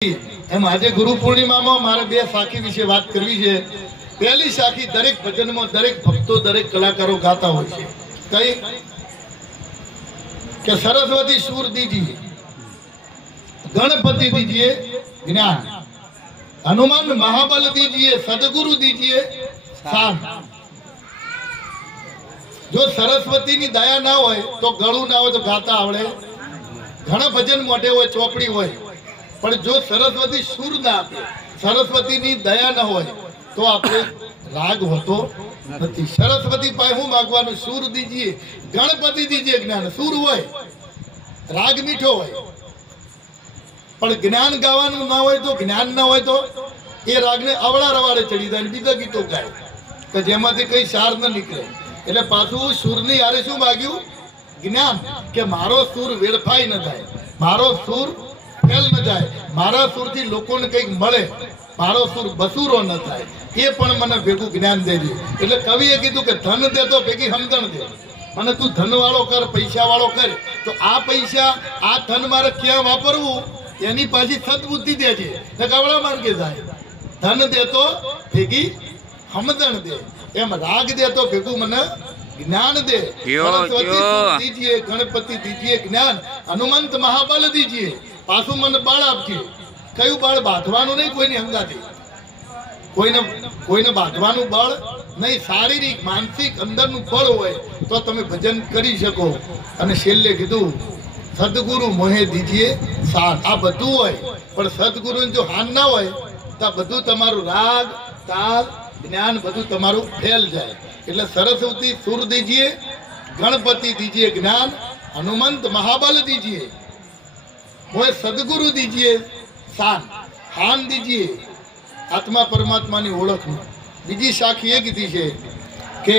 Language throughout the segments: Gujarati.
એમ આજે ગુરુ પૂર્ણિમામાં મારે બે સાખી વિશે વાત કરવી છે। પહેલી સાખી દરેક ભજનમાં દરેક ભક્તો દરેક કલાકારો ગાતા હોય છે। કઈ કે સરસ્વતી सूर दीजिए, गणपति दीजिए ज्ञान, हनुमान महाबल दीजिए, सदगुरु दीजिए शान। जो सरस्वती ની દયા ના હોય તો ગળું ના હોય તો ગાતા આવડે, ઘણા ભજન મોઢે હોય ચોપડી હોય, પણ જો સરસ્વતી सूर ના આપે, સરસ્વતી ની દયા ન હોય તો આપણે રાગ હોતો નથી। સરસ્વતી પાસે હું માંગવાનું? सूर दीजिए, गणपति दीजिए ज्ञान। सूर હોય, રાગ મીઠો હોય, પણ જ્ઞાન ગાવાનું ના હોય તો, જ્ઞાન ના હોય તો એ રાગને અવળા રવાડે ચડી જાય, બીજા ગીતો ગાય કે જેમાંથી કઈ સાર ન નીકળે। એટલે પાછું સૂરની યારે શું માગ્યું? જ્ઞાન, કે મારો સૂર વેડફાઈ ન જાય, મારો સૂર ફેલ ન જાય, મારા સૂરથી લોકોને કંઈક મળે, મારો સૂર બસૂરો ન થાય, એ પણ મને ભેગું જ્ઞાન દેજે। એટલે કવિએ કીધું કે ધન દે તો ભેગી સમજણ દે। મને તું ધન વાળો કર, પૈસા વાળો કર, તો આ પૈસા આ ધન મારે ક્યાં વાપરવું એની પાછી સદબુદ્ધિ દેજે, ને કવડા માર્ગે જાય। ધન દે તો ભેગી સમજણ દે, એમ રાગ દે તો ભેગું મને ज्ञान दे। सरस्वती दीजिए, गणपति दीजिए ज्ञान, हनुमंत महाबल दीजिए। पासु मन बाळ आपजे। कयु बाळ बांधवानुं नहीं, कोईनी हंगाथी, कोईने बांधवानुं बळ नहीं, शारीरिक मानसिक अंदरनुं बळ होय तो तमे भजन करी शको। अने छेल्ले कीधुं सद्गुरु मोहे दीजिए साथ। आ बधुं होय पण सद्गुरुने जो हान ना होय तो बधुं तमारुं राग ताल ज्ञान बधुं तमारुं फेल जाय। એટલે सरस्वती सूर दीजिए, गणपति दीजिए ज्ञान, हनुमंत महाबल दीजिए, मोहे सदगुरु दीजिए शान, हान दीजिए आत्मा परमात्मा ની ઓળખનો। બીજી સાખી એ કીધી છે કે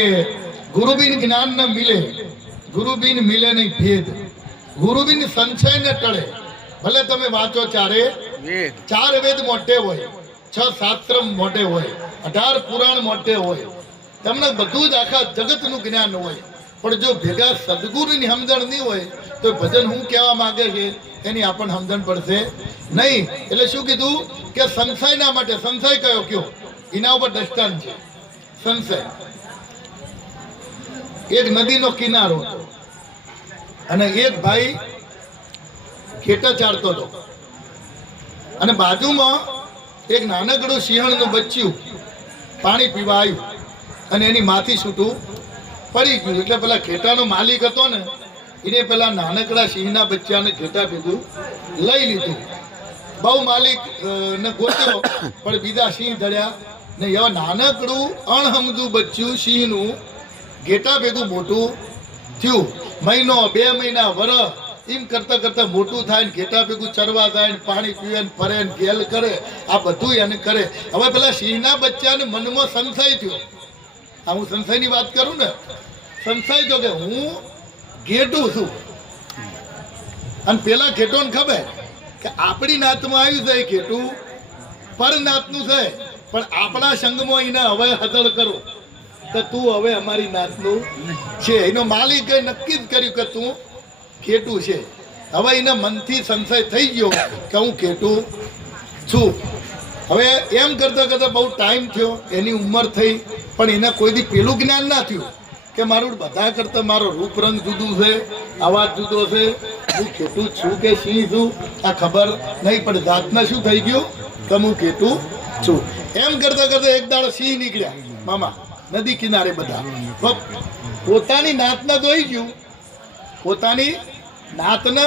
ગુરુ બિન જ્ઞાન ન મિલે, ગુરુ બિન મિલે નહીં ભેદ, ગુરુ બિન સંશય ન ટળે। ભલે તમે વાંચો ચાર વેદ મોટે હોય, 6 શાસ્ત્ર મોટે હોય, 18 પુરાણ મોટે હોય, તમને બધું જ આખા જગતનું જ્ઞાન હોય, પણ જો ભેગા સદગુરુની સમજણ નહીં હોય તો ભજન હું કહેવા માંગે છે એની આપણને સમજણ પડશે નહીં। એટલે શું કીધું કે સંશયના માટે, સંશય કયો કયો એના ઉપર દ્રષ્ટાંત છે। સંશય એક નદીનો કિનારો હતો અને એક ભાઈ ખેતર ચારતો હતો અને બાજુમાં એક નાનકડું સિંહણનું બચ્ચું પાણી પીવા આવ્યું અને એની માથી છૂટું પડી ગયું। એટલે પેલા ખેટાનો માલિક હતો ને એને પેલા નાનકડા સિંહના બચ્ચાને ખેટા ભેગું લઈ લીધું। બહુ માલિક ને ગોત્યો પણ બીજા સિંહ ધર્યા ને એવા નાનકડું અણહમદું બચ્ચું સિંહનું ઘેટા ભેગું મોટું થયું। મહિનો, 2 મહિના, વરસ એમ કરતા કરતા મોટું થાય ને ઘેટા ભેગું ચરવા જાય ને પાણી પીવે ને ફરે ને ગેલ કરે, આ બધું એને કરે। હવે પેલા સિંહના બચ્ચાને મનમાં સંશય થયો। હું સંશયની વાત કરું ને, સંશય તો કે હું ઘેટું છું અને પેલા ઘેટોને ખબર કે આપણી નાતમાં આવ્યું છે, ઘેટું પર નાતનું છે, પણ આપણા સંગમાં એને હવે હતળ કરો કે તું હવે અમારી નાતનું છે। એનો માલિકે નક્કી જ કર્યું કે તું ઘેટું છે। હવે એના મનથી સંશય થઈ ગયો કે હું ઘેટું છું। હવે એમ કરતા કરતા બહુ ટાઈમ થયો, એની ઉંમર થઈ, પણ એને કોઈ દી પેલું જ્ઞાન ના થયું કે મારું બધા કરતા મારો રૂપ રંગ જુદું છે, અવાજ જુદો છે, હું ઘેટું છું કે સિંહ છું આ ખબર નહીં, પણ જાતના શું થઈ ગયું કે હું ઘેટું છું। એમ કરતા કરતા એક દાડો સિંહ નીકળ્યા મામા નદી કિનારે, બધા પોતાની નાતના જોઈ ગયું, પોતાની નાતને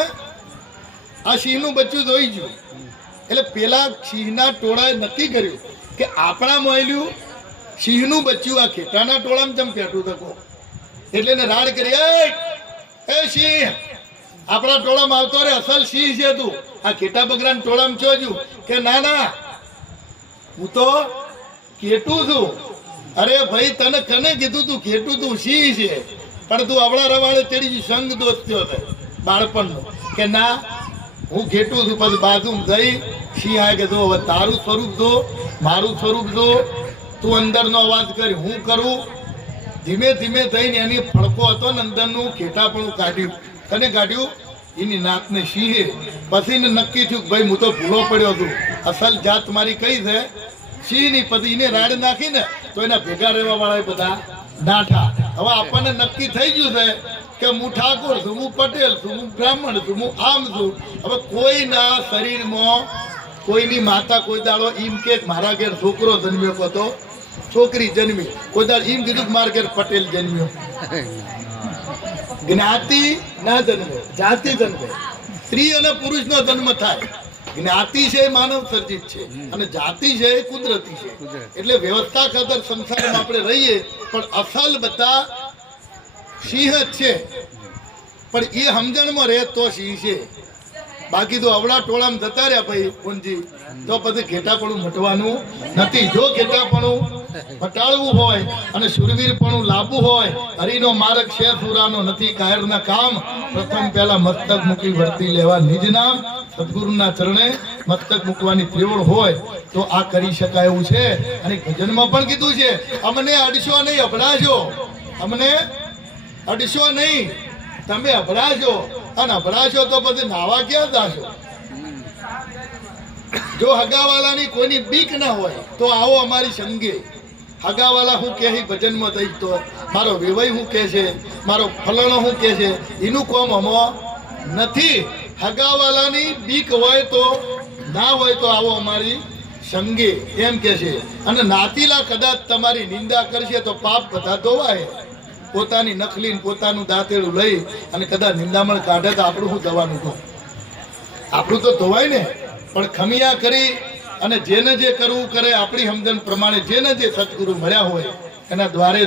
આ સિંહનું બચ્ચું જોઈ ગયું। એટલે પેલા સિંહના ટોળાએ નક્કી કર્યું કે આપણા મોયલું સિંહનું બચ્ચું આ ખેટાના ટોળામાં જમ પેટું તકો, એટલે એને રાડ કરી, એ સિંહ આપણા ટોળામાં આવતો રે, અસલ સિંહ છે તું, આ ખેટા બકરાના ટોળામાં ચોજુ કે ના ના હું તો ઘેટું છું। અરે ભાઈ તને કને કીધું તું ઘેટું, તું સિંહ છે, પણ તું અવળા રવાડે ચડી ગયું, સંગ દોસ્ત થયો છે બાળપણનો કે ના હું ઘેટું છું। પછી બાજુ જઈ સિંહ આ કે જો હવે તારું સ્વરૂપ જો, મારું સ્વરૂપ જો, તું અંદરનો અવાજ કરી, હું કરું। ધીમે ધીમે થઈને એની ફડકો હતો ને અંદરનું ઘેટાપણું કાઢ્યું, કને કાઢ્યું? એની નાતને સિંહે પછી એને નક્કી થયું કે ભાઈ હું તો ભૂલો પડ્યો છું, અસલ જાત મારી કઈ છે સિંહની. પછી એને રાડ નાખીને તો એના ભેગા રહેવા વાળા બધા નાઠા. હવે આપણને નક્કી થઈ ગયું છે કે હું ઠાકોર છું, હું પટેલ છું, હું બ્રાહ્મણ છું, હું આમ છું. હવે કોઈના શરીરમાં કોઈની માતા કોઈ દાડો એમ કે મારા ઘેર છોકરો જન્મ્યો કહો તો છોકરી જન્મી, કોઈ દાડો એમ કીધું કે મારા ઘેર પટેલ જન્મ્યો. જ્ઞાતિ ના જન્મે, જાતિ જન્મે. સ્ત્રી અને પુરુષનો જન્મ થાય. જ્ઞાતિ છે એ માનવ સર્જિત છે અને જાતિ છે એ કુદરતી છે. એટલે વ્યવસ્થા ખાતર સંસારમાં આપણે રહીએ, પણ અસલ બધા સિંહ જ છે. પણ એ સમજણમાં રહે તો સિંહ છે. બાકી તો અવળા ટોળામાં જતા રહ્યા ભાઈ કુંજી, તો પછી ઘેટાપણું મટવાનું નથી. જો ઘેટાપણું મટાડવું હોય અને શુરવીરપણું લાવવું હોય, હરિનો માર્ગ છે સુરાનો નથી કાયરના કામ. પ્રથમ પહેલા મસ્તક મૂકી વર્તી લેવા નિજ નામ. સદગુરુના ચરણે મસ્તક મૂકવાની ત્રેવડ હોય તો આ કરી શકાય એવું છે. અને ભજનમાં પણ કીધું છે, અમને અડશો નહીં, અભડાશો. અમને અડશો નહીં, તમે અભડાશો. અને અભડાશો તો પછી નાવા ક્યાં જાશો? જો હગાવાલાની કોઈની બીક ના હોય તો આવો અમારી સંગે. હગાવાલા હું કહે ભજનમાં થઈ તો મારો વેવાઈ હું કહે છે, મારો ફલાણો હું કહે છે, એનું કોમ અમો નથી. હગાવાલાની બીક હોય તો ના હોય તો આવો અમારી સંગે એમ કે છે. અને નાતીલા કદાચ તમારી નિંદા કરશે તો પાપ બધા ધોવાય. પોતાની નખલી પોતાનું દાંતેડું લઈ અને કદાચ નિંદામણ કાઢે તો આપણું શું ધોવાનું? તો આપણું તો ધોવાય ને. પણ ખમિયા કરી અને જેને જે કરવું કરે, આપણી સમજણ પ્રમાણે જેને જે સદગુરુ મળ્યા હોય એના દ્વારે